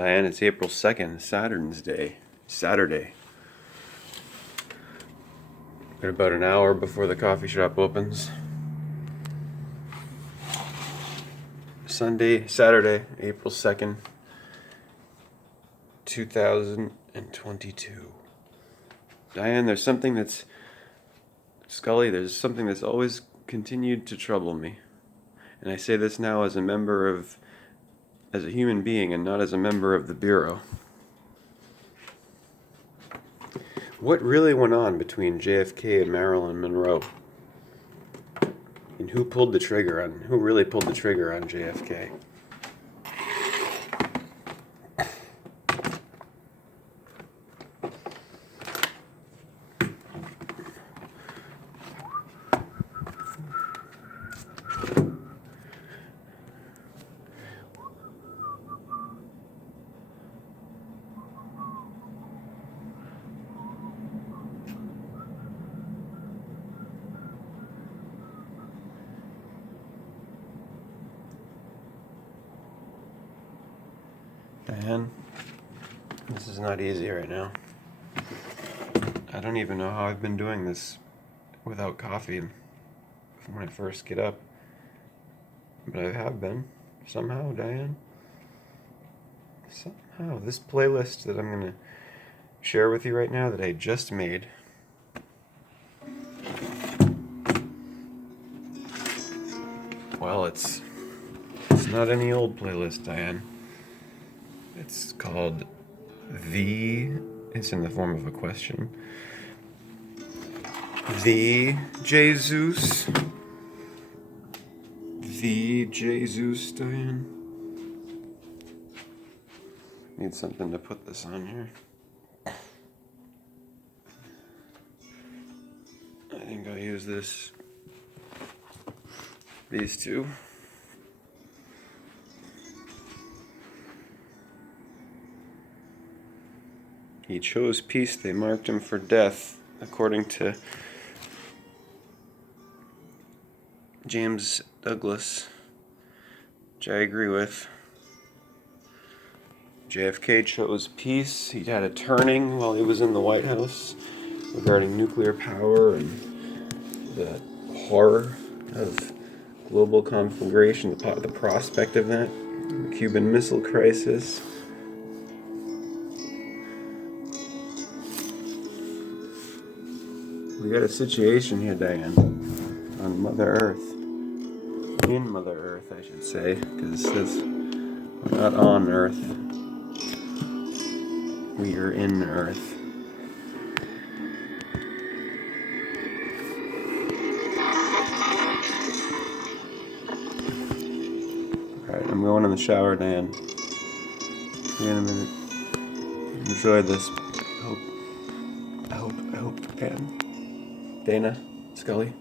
Diane, it's April 2nd, Saturn's Day. Saturday. Got about an hour before the coffee shop opens. Saturday, April 2nd, 2022. Diane, there's something that's always continued to trouble me. And I say this now as a human being and not as a member of the Bureau. What really went on between JFK and Marilyn Monroe? And who really pulled the trigger on JFK? Diane, this is not easy right now. I don't even know how I've been doing this without coffee when I first get up. But I have been, somehow, Diane. Somehow. This playlist that I'm going to share with you right now that I just made. Well, it's not any old playlist, Diane. It's called it's in the form of a question. The Jesus, Diane. Need something to put this on here. I think I'll use these two. He chose peace, they marked him for death, according to James Douglas, which I agree with. JFK chose peace. He had a turning while he was in the White House regarding nuclear power and the horror of global conflagration, the prospect of that, the Cuban Missile Crisis. We got a situation here, Diane, on Mother Earth. In Mother Earth, I should say, because it says we're not on Earth. We are in Earth. Alright, I'm going in the shower, Diane. See you in a minute. Enjoy this. I hope you can. Dana, Scully.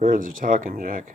Birds are talking, Jack.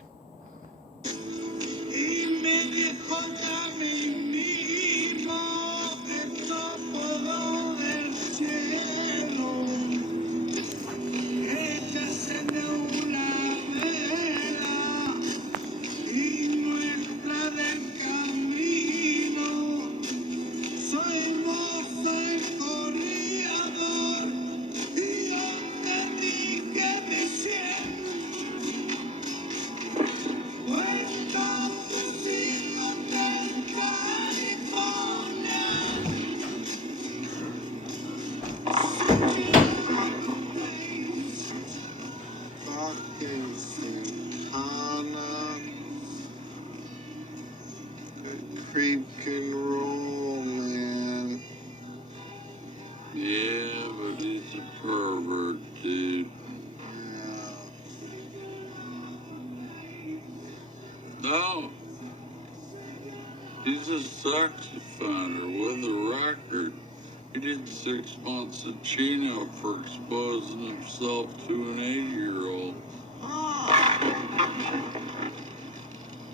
Yeah, but he's a pervert, dude. No, he's a sex offender with a record. He did 6 months in Chino for exposing himself to an 8-year-old.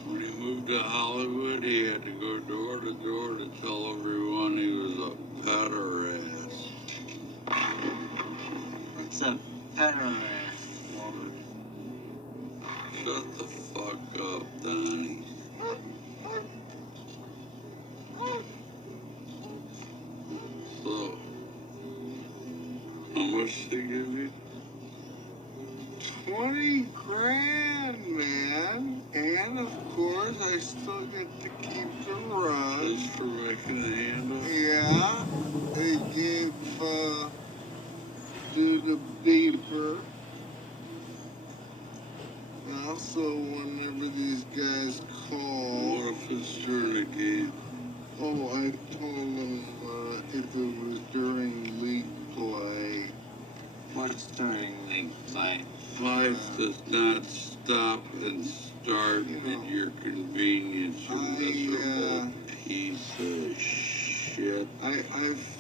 When he moved to Hollywood, he had to go door to door to tell everyone he was a pederast. What's a pederast, Walter? Shut the fuck up, Donnie. So, how much they give you? 20 grand, man. And of course, I still get to keep the run. Just for making a handle? Yeah. They gave, do the beeper. Also, whenever these guys call. What if it's during a game? Oh, I told them, if it was during league play. What's during league play? Life does not stop and start at your convenience, you miserable piece of shit. I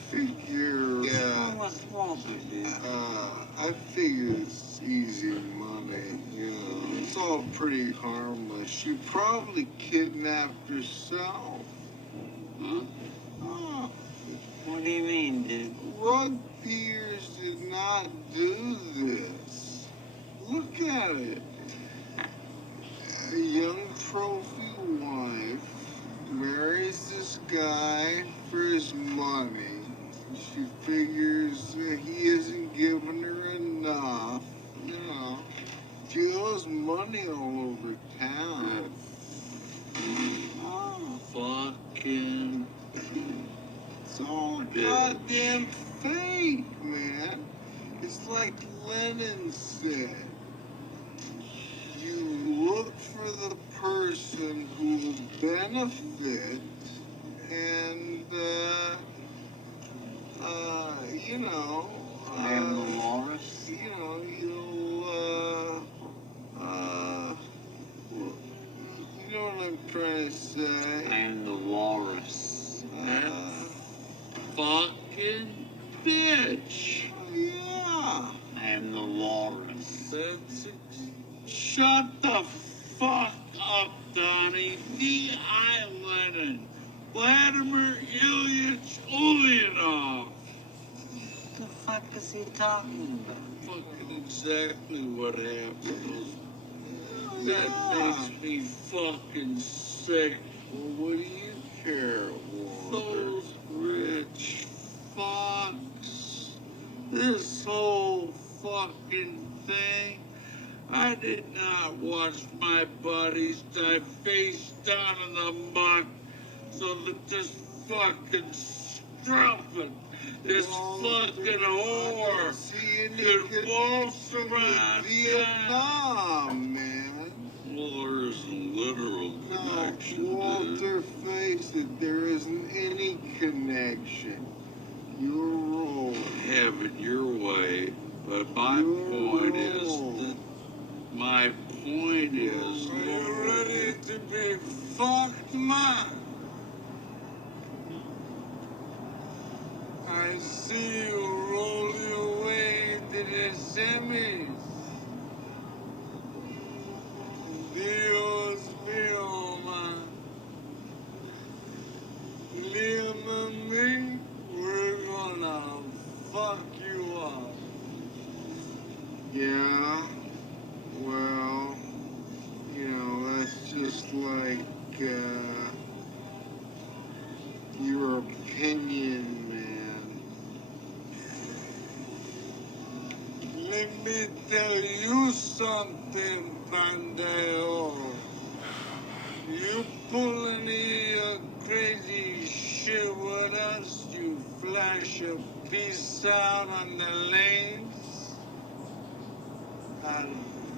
figure. Yeah. What's Walter, dude? I figure it's easy money, you know. It's all pretty harmless. She probably kidnapped herself. Huh? Oh. What do you mean, dude? Rugbyers did not do this. Look at it. A young trophy wife marries this guy for his money. She figures that he isn't giving her enough. You know, she owes money all over town. Oh, fucking. It's all goddamn fake, man. It's like Lennon said. You look for the person who will benefit and, you know, I am the walrus. You know, you'll, you know what I'm trying to say? I am the walrus. Fucking bitch. Yeah. I am the walrus. That's it. Shut the fuck up, Donnie. D.I. Lenin. Vladimir Ilyich Ulyanov. What the fuck is he talking about? Fucking exactly what happened. That makes me fucking sick. Well, what do you care, Walter? Those rich fucks. This whole fucking thing. I did not watch my buddies die face down in the muck so that this fucking strumpet, this fucking whore could waltz around Vietnam, man. Well, there isn't literal connection. Walter, face it, there isn't any connection. You're wrong. Have it your way, but my point is that my point is, are you ready to be fucked, man? I see you roll your way into the semis. Dios mío, man. Liam and me, we're gonna fuck you up. Yeah? Well, you know, that's just like, your opinion, man. Let me tell you something, Pandeo. You pull any crazy shit with us, you flash a piece out on the lanes, I'll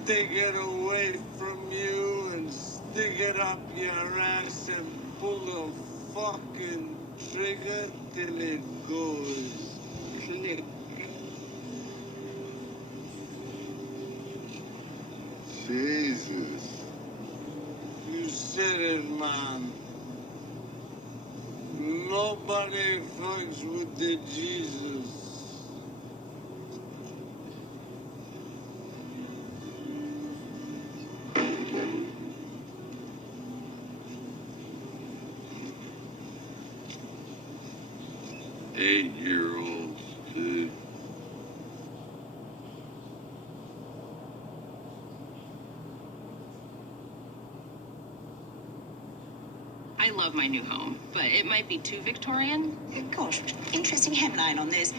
take it away from you and stick it up your ass and pull the fucking trigger till it goes click. Jesus. You said it, man. Nobody fucks with the Jesus. 8-year-olds, dude. I love my new home, but it might be too Victorian. Gosh, interesting hemline on this.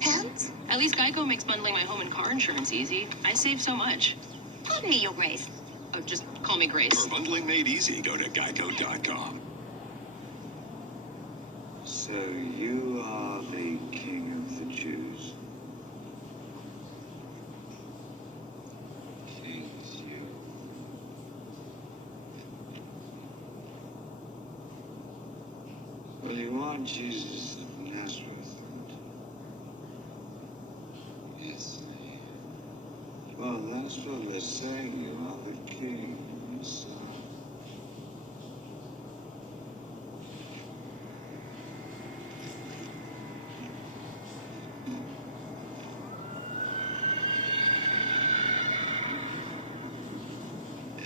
Pounds? At least Geico makes bundling my home and car insurance easy. I save so much. Pardon me, Your Grace. Oh, just call me Grace. For bundling made easy, go to geico.com. So you are the king of the Jews. Kings, you. Well, you are Jesus of Nazareth. Yes, I am. Well, that's what they're saying. You are the king, Messiah.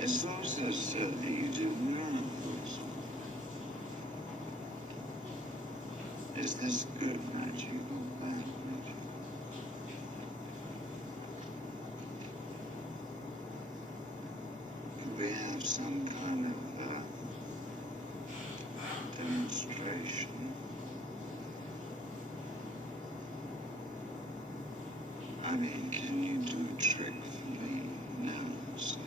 It's also said that you do miracles. Is this good magic or bad magic? Could we have some kind of demonstration? I mean, can you do a trick for me now, say?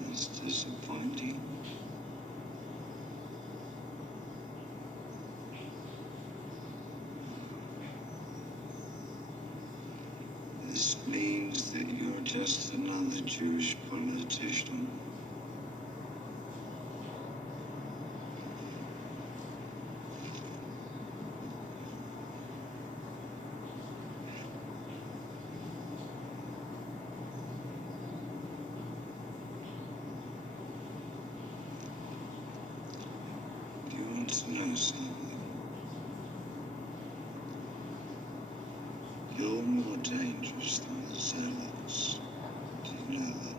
That's disappointing. This means that you're just another Jewish politician. Do you want to know something? You're more dangerous than the zealots. Do you know that?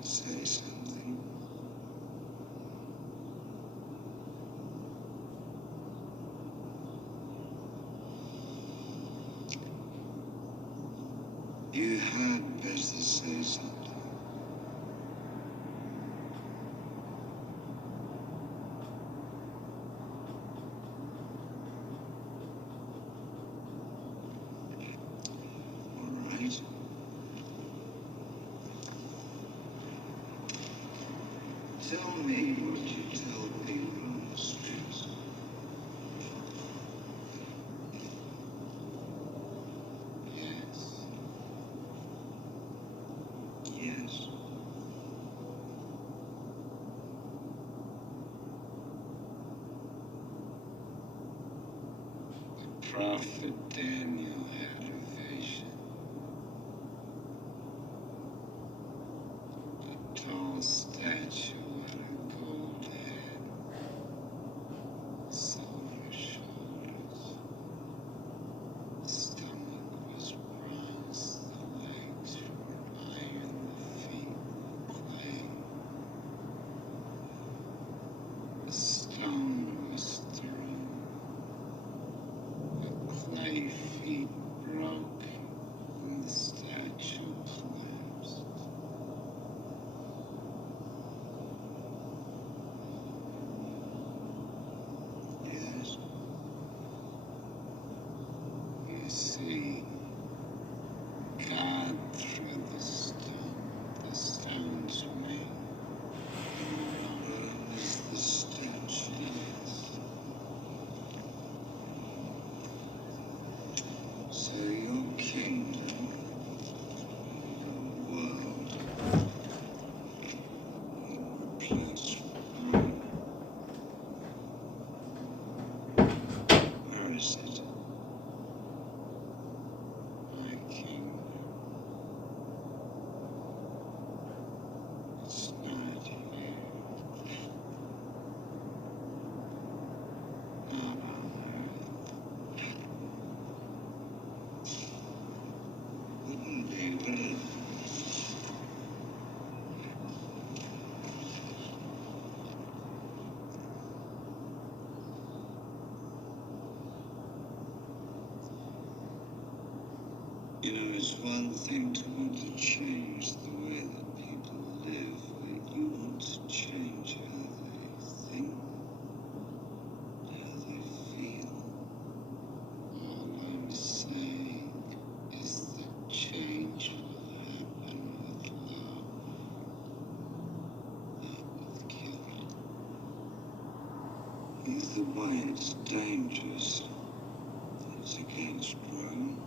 Say something. You had better say something. All right. Tell me what you tell people on the streets. Yes. Yes. The prophet Daniel had a vision. A tall statue had a gold head, silver shoulders. The stomach was bronze, the legs were iron, the feet clay. The stone was thrown, the clay feet You know, it's one thing to want to change the way that people live, but you want to change how they think, how they feel. All I'm saying is that change will happen with love, not with killing. Either way, it's dangerous. It's against Rome.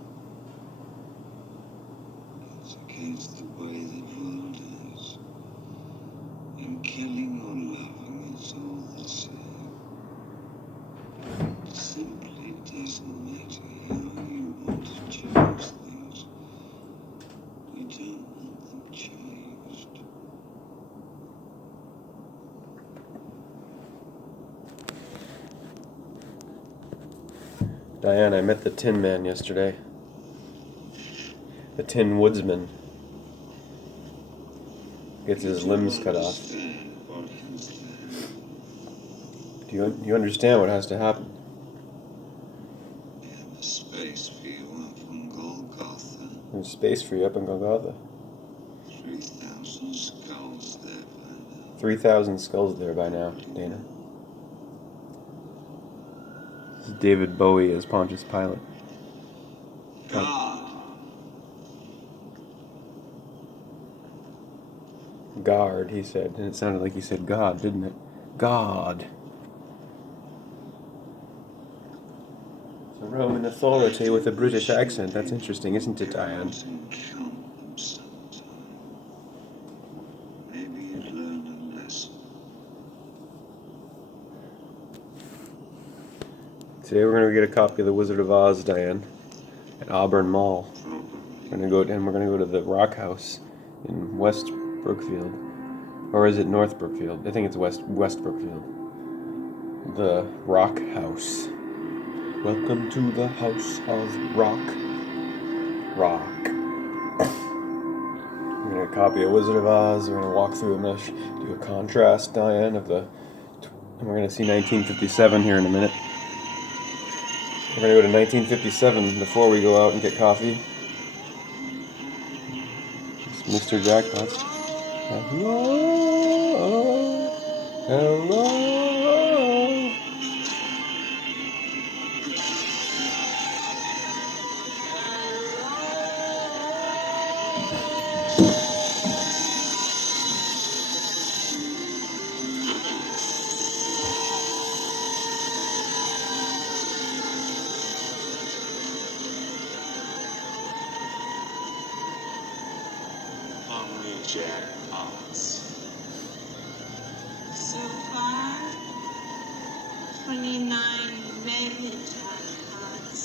It's against the way the world is. And killing or loving is all the same. It simply doesn't matter how you want to change things. We don't want them changed. Diane, I met the Tin Man yesterday. The Tin Woodsman. Gets his limbs cut off. Do you understand what has to happen? And the space for you up on Golgotha. There's space for you up in Golgotha. 3,000 skulls there by now. 3,000 skulls there by now, Dana. This is David Bowie as Pontius Pilate. God! God, he said. And it sounded like he said God, didn't it? God. It's a Roman authority with a British accent. That's interesting, isn't it, Diane? Maybe you'd learn a lesson. Today we're going to get a copy of The Wizard of Oz, Diane, at Auburn Mall. We're going to go to the Rock House in West Brookfield. Or is it North Brookfield? I think it's West Brookfield. The Rock House. Welcome to the House of Rock. Rock. We're going to copy a Wizard of Oz. We're going to walk through and do a contrast, Diane, of the... And we're going to see 1957 here in a minute. We're going to go to 1957 before we go out and get coffee. It's Mr. Jackpots. Hello. Hello. Omni Jackpots. So far, 29 mega jackpots.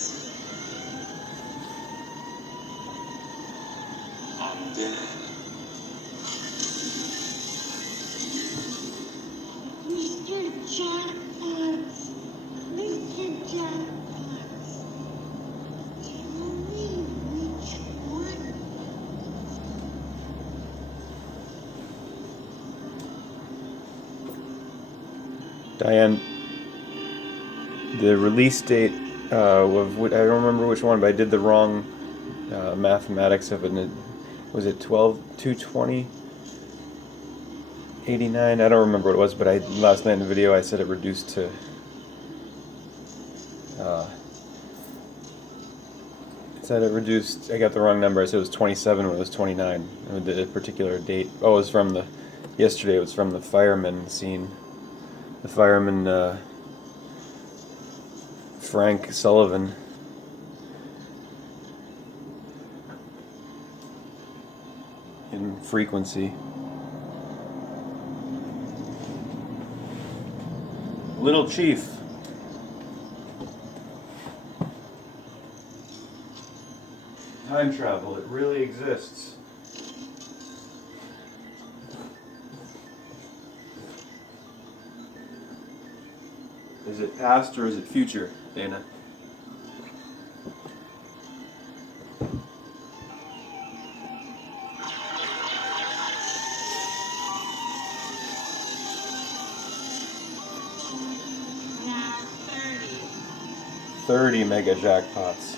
I'm dead. Mr. Jackpots. Mr. Jackpots. Tell me which one. Diane, the release date of I don't remember which one, but I did the wrong mathematics of it. Was it 12/2/20? 89? I don't remember what it was, but last night in the video I said it reduced to I got the wrong number. I said it was 27 when it was 29. The particular date. Oh, it was from yesterday it was from the fireman scene. The fireman, Frank Sullivan. In Frequency. Little Chief. Time travel, it really exists. Is it past or is it future, Dana? Now 30. 30 mega jackpots.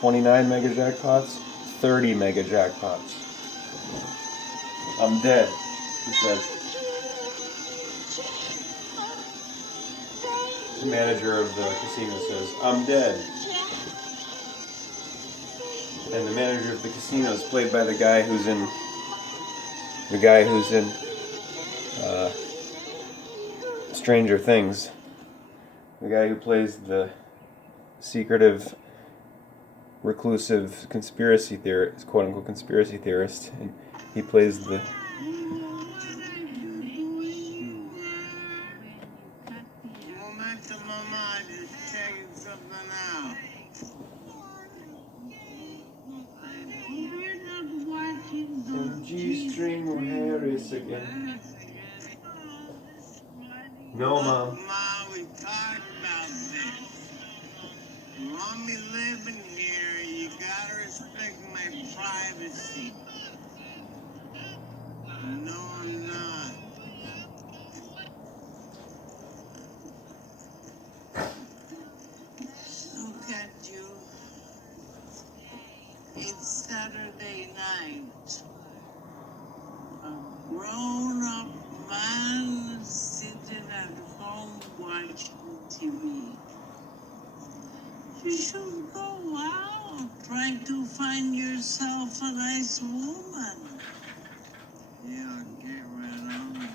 29 mega jackpots? 30 mega jackpots. I'm dead, he said. The manager of the casino says, I'm dead. And the manager of the casino is played by the guy who's in Stranger Things. The guy who plays the secretive, reclusive conspiracy theorist, quote unquote conspiracy theorist, and he plays the. Mama, just checking something out. We're not watching the G-string or Harris again. No, Mom. Mom, we talked about this. Mommy living here, you gotta respect my privacy. No, I'm not. Look at you. It's Saturday night. A grown-up man sitting at home watching TV. You should go out, try to find yourself a nice woman. Yeah, get right on it.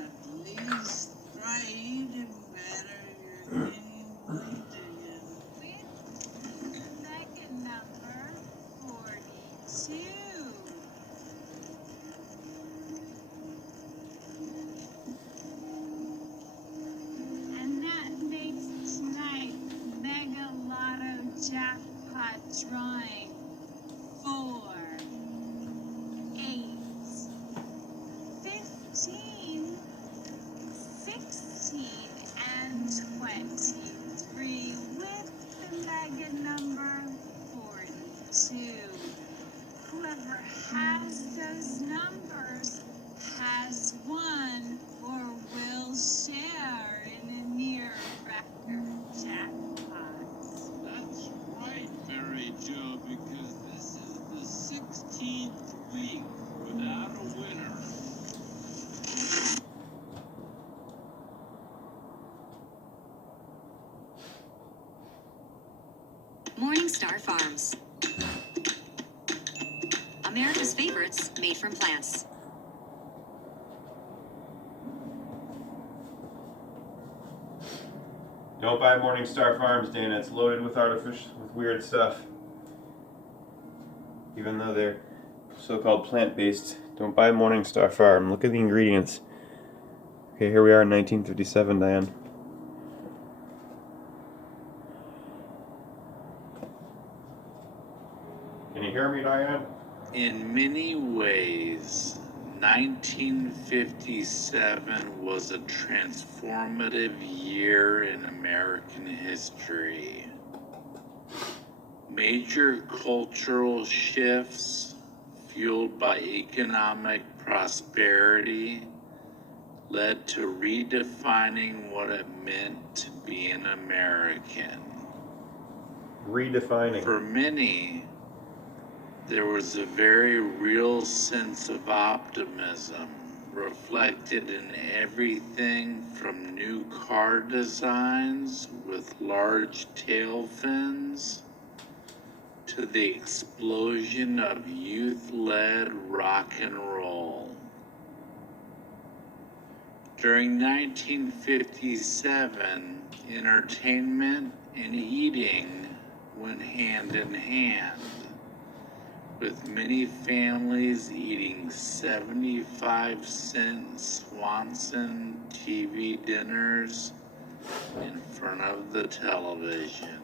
At least try eating better. You're gaining weight again. Second number 42. And that makes tonight Mega Lotto Jackpot drawing 4, 8, 15, 16, and 23 with the Mega number 42. Whoever has those numbers has won or will share in a near record jackpot. That's right, Mary Jo, because this is the 16th week without a winner. Morningstar Farms. America's favorites made from plants. Don't buy Morningstar Farms, Dana. It's loaded with with weird stuff. Even though they're so-called plant-based, don't buy Morningstar Farm. Look at the ingredients. Okay, here we are in 1957, Diane. Can you hear me, Diane? In many ways, 1957 was a transformative year in American history. Major cultural shifts, fueled by economic prosperity, led to redefining what it meant to be an American. Redefining. For many, there was a very real sense of optimism reflected in everything from new car designs with large tail fins to the explosion of youth-led rock and roll. During 1957, entertainment and eating went hand in hand, with many families eating 75-cent Swanson TV dinners in front of the television.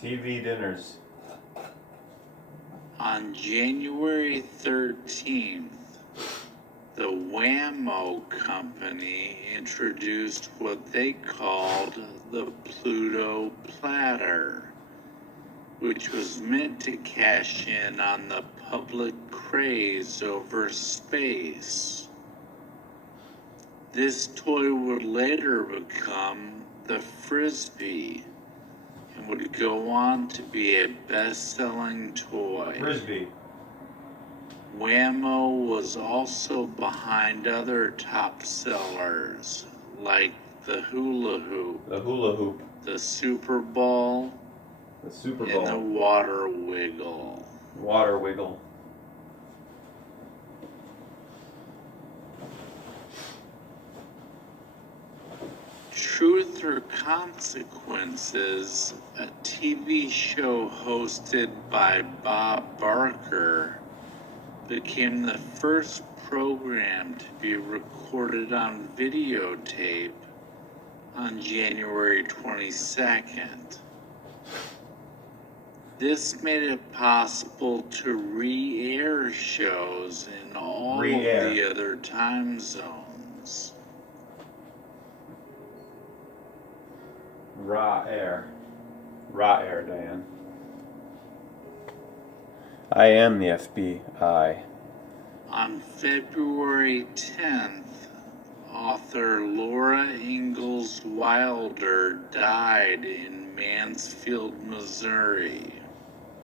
TV dinners. On January 13th, the Wham-O Company introduced what they called the Pluto Platter, which was meant to cash in on the public craze over space. This toy would later become the Frisbee, and would go on to be a best-selling toy. Frisbee. Whammo was also behind other top sellers like the hula hoop, The hula hoop. the Super Ball, The Super and the Bowl. Water Wiggle. Water wiggle. Truth or Consequences, a TV show hosted by Bob Barker, became the first program to be recorded on videotape on January 22nd. This made it possible to re-air shows in all Re-air. of the other time zones. Raw air. Raw air, Diane. I am the FBI. On February 10th, author Laura Ingalls Wilder died in Mansfield, Missouri.